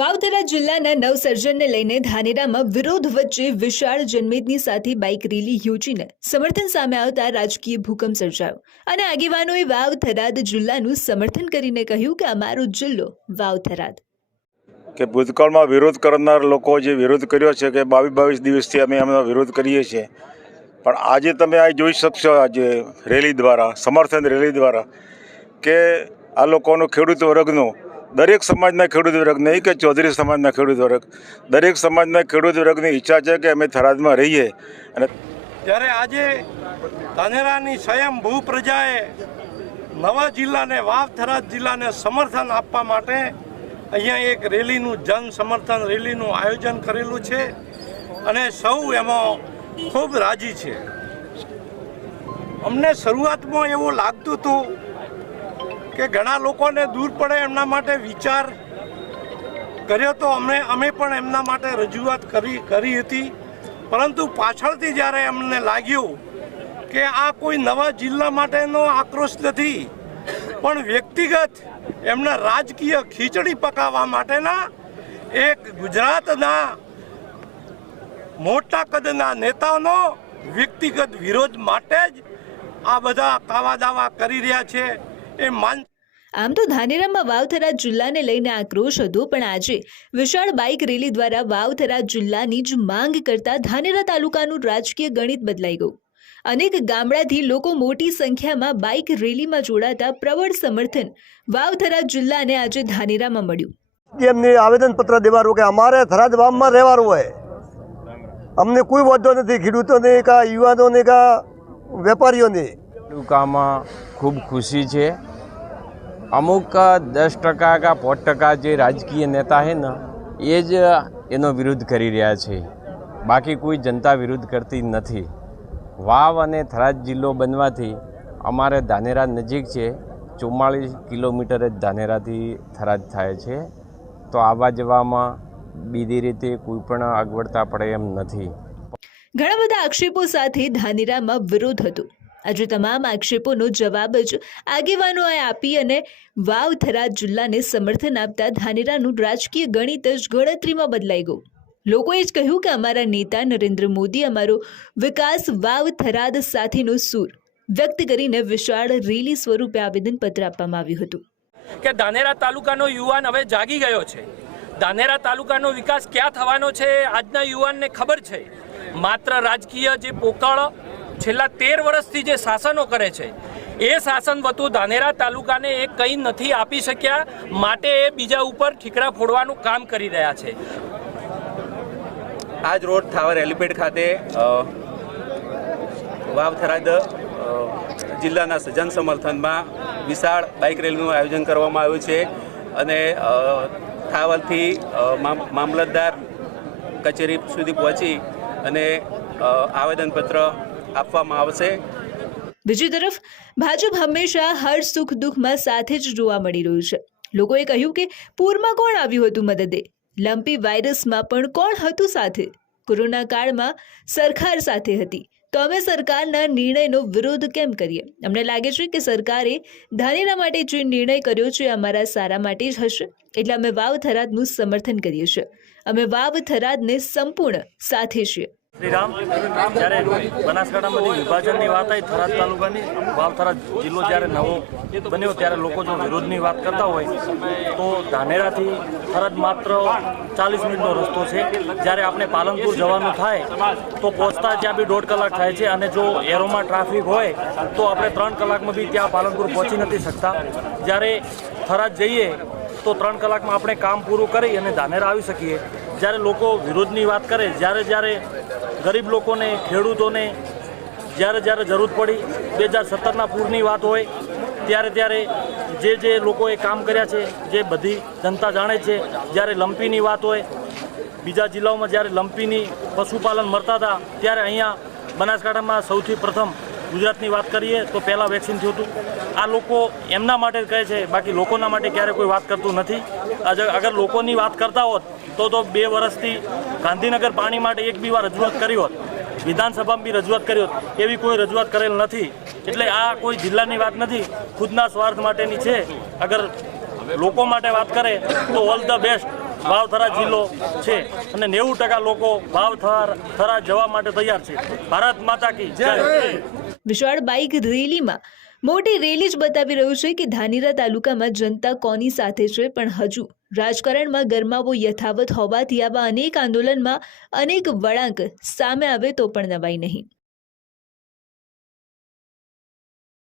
વાવથરા જિલ્લાના નવસર્જનને લઈને ધાનેરામાં વિરોધ વચ્ચે વિશાળ જનમેદની સાથે બાઇક રેલી યોજીને સમર્થન સામે આવતા રાજકીય ભૂકંપ સર્જાયો. અને આગેવાનોએ વાવ થરાદ જિલ્લાનું સમર્થન કરીને કહ્યું કે અમારો જિલ્લો વાવ થરાદ કે ભૂતકાળમાં વિરોધ કરનાર લોકો જે વિરોધ કર્યો છે કે બાવીસ બાવીસ દિવસથી અમે એમનો વિરોધ કરીએ છીએ. પણ આજે તમે આ જોઈ શકશો આજે રેલી દ્વારા, સમર્થન રેલી દ્વારા કે આ લોકોનો ખેડૂત વર્ગનો દરેક સમાજના ખેડૂત વર્ગ નહીં કે ચૌધરી સમાજના ખેડૂત વર્ગ. દરેક સમાજના ખેડૂત વર્ગની ઈચ્છા છે કે અમે થરાદમાં રહીએ. અને ત્યારે આજે ધાનેરાની સ્વયંભૂ પ્રજાએ નવા જિલ્લાને, વાવ થરાદ જિલ્લાને સમર્થન આપવા માટે અહીંયા એક રેલીનું, જન સમર્થન રેલીનું આયોજન કરેલું છે અને સૌ એમાં ખૂબ રાજી છે. અમને શરૂઆતમાં એવું લાગતું હતું કે ઘણા લોકોને દૂર પડે એમના માટે વિચાર કર્યો તો અમે અમે પણ એમના માટે રજૂઆત કરી કરી હતી. પરંતુ પાછળથી જ્યારે અમને લાગ્યું કે આ કોઈ નવા જિલ્લા માટેનો આક્રોશ નથી, પણ વ્યક્તિગત એમના રાજકીય ખીચડી પકાવવા માટેના એક ગુજરાતના મોટા કદના નેતાઓનો વ્યક્તિગત વિરોધ માટે જ આ બધા કાવા દાવા કરી રહ્યા છે, એ માન આમ તો ધાનેરામાં વાવથરા જિલ્લાને લઈને આક્રોશ હતો પણ આજે વિશાળ બાઇક રેલી દ્વારા વાવથરા જિલ્લાની જ માંગ કરતા ધાનેરા તાલુકાનું રાજકીય ગણિત બદલાઈ ગયું. અનેક ગામડાથી લોકો મોટી સંખ્યામાં બાઇક રેલીમાં જોડાતા પ્રબળ સમર્થન વાવથરા જિલ્લાને આજે ધાનેરામાં મળ્યું. એમને આવેદનપત્ર દેવાનું કે અમારે થરાદ ગામમાં રહેવાનું હોય. અમને કોઈ વાંધો નથી ખેડૂતોને કા યુવાનોને કા વેપારીઓને. તાલુકામાં ખૂબ ખુશી છે. અમુક દસ ટકા કા પાંચ ટકા જે રાજકીય નેતા છે ને, એ જ એનો વિરોધ કરી રહ્યા છે. બાકી કોઈ જનતા વિરોધ કરતી નથી. વાવ અને થરાદ જિલ્લો બનવાથી અમારે ધાનેરા નજીક છે. ચુમ્માળીસ કિલોમીટર જ ધાનેરાથી થરાદ થાય છે. તો આવવા જવામાં બીજી રીતે કોઈ પણ અગવડતા પડે એમ નથી. ઘણા બધા આક્ષેપો સાથે ધાનેરામાં વિરોધ હતો. આજે તમામ આક્ષેપોનો જવાબ જ આગેવાનોએ આપી અને વાવ થરાદ જિલ્લાને સમર્થન આપતા ધાનેરાનું રાજકીય ગણિત જ ગણતરીમાં બદલાઈ ગયું. લોકોએ જ કહ્યું કે અમારા નેતા નરેન્દ્ર મોદી અમારો વિકાસ વાવ થરાદ સાથેનો સૂર વ્યક્ત કરીને વિશાળ રેલી સ્વરૂપે આવેદનપત્ર આપવામાં આવ્યું હતું. કે ધાનેરા તાલુકાનો યુવાન હવે જાગી ગયો છે. ધાનેરા તાલુકાનો વિકાસ ક્યાં થવાનો છે, આજના યુવાનને ખબર છે? માત્ર રાજકીય જે પોકળ છેલ્લા તેર વર્ષથી જે શાસનો કરે છે, એ શાસન વતું ધાનેરા તાલુકાને એ કંઈ નથી આપી શક્યા, માટે એ બીજા ઉપર ઠીકરા ફોડવાનું કામ કરી રહ્યા છે. આજ રોડ થાવર એલિપેડ ખાતે વાવથરાદ વાવ જિલ્લાના સજ્જન સમર્થનમાં વિશાળ બાઇક રેલીનું આયોજન કરવામાં આવ્યું છે અને મામ- મામલતદાર કચેરી સુધી પહોંચી અને આવેદનપત્ર આપવામાં આવશે. બીજી તરફ, ભાજપ હંમેશા હર સુખ દુઃખમાં સાથે જ જોવા મળી રહ્યું છે. લોકોએ કહ્યું કે પૂરમાં કોણ આવ્યું હતું મદદે? લંપી વાયરસમાં પણ કોણ હતું સાથે? કોરોના કાળમાં સરકાર સાથે હતી. તો અમે સરકારના નિર્ણયનો વિરોધ કેમ કરીએ? અમને લાગે છે કે સરકારે ધાનેરા માટે જે નિર્ણય કર્યો છે અમારા સારા માટે જ હશે. એટલે અમે વાવ થરાદનું સમર્થન કરીએ છીએ. અમે વાવ થરાદને સંપૂર્ણ સાથે છીએ. શ્રીરામ. જ્યારે બનાસકાંઠામાંથી વિભાજનની વાત આવી, થરાદ તાલુકાની, વાવથરા જિલ્લો જ્યારે નવો બન્યો, ત્યારે લોકો જો વિરોધની વાત કરતા હોય, તો ધાનેરાથી થરાદ માત્ર ચાલીસ મિનિટનો રસ્તો છે. જ્યારે આપણે પાલનપુર જવાનું થાય, તો પહોંચતા ત્યાં બી દોઢ કલાક થાય છે. અને જો એરોમાં ટ્રાફિક હોય, તો આપણે ત્રણ કલાકમાં બી ત્યાં પાલનપુર પહોંચી નથી શકતા. જ્યારે થરાદ જઈએ, તો ત્રણ કલાકમાં આપણે કામ પૂરું કરી અને ધાનેરા આવી શકીએ. જ્યારે લોકો વિરોધની વાત કરે, જ્યારે જ્યારે ગરીબ લોકોને, ખેડૂતોને જ્યારે જ્યારે જરૂર પડી, બે હજાર સત્તરના પૂરની વાત હોય, ત્યારે ત્યારે જે જે લોકોએ કામ કર્યા છે, જે બધી જનતા જાણે છે, જ્યારે લંપીની વાત હોય, બીજા જિલ્લાઓમાં જ્યારે લંપીની પશુપાલન મળતા હતા, ત્યારે અહીંયા બનાસકાંઠામાં સૌથી પ્રથમ ગુજરાતની વાત કરીએ તો પહેલાં વેક્સિન થયું હતું. આ લોકો એમના માટે કહે છે, બાકી લોકોના માટે ક્યારે કોઈ વાત કરતું નથી. અગર લોકોની વાત કરતા હોત, તો તો બે વર્ષથી ગાંધીનગર પાણી માટે એક બી વાર રજૂઆત કરી હોત, વિધાનસભામાં બી રજૂઆત કરી હોત, એવી કોઈ રજૂઆત કરેલ નથી. એટલે આ કોઈ જિલ્લાની વાત નથી. ખુદના સ્વાર્થ માટેની છે. અગર લોકો માટે વાત કરે, તો ઓલ ધ બેસ્ટ વાવથરા જિલ્લો છે અને નેવું ટકા લોકો વાવથરા જવા માટે તૈયાર છે. ભારત માતા કી જય. વિશાળ બાઇક રેલીમાં મોટી રેલી જ બતાવી રહ્યું છે કે ધાનેરા તાલુકામાં જનતા કોની સાથે છે પણ હજુ? રાજકારણમાં ગરમાવો યથાવત હોવાથી આવા અનેક આંદોલનમાં અનેક વળાંક સામે આવે તો પણ નવાઈ નહીં.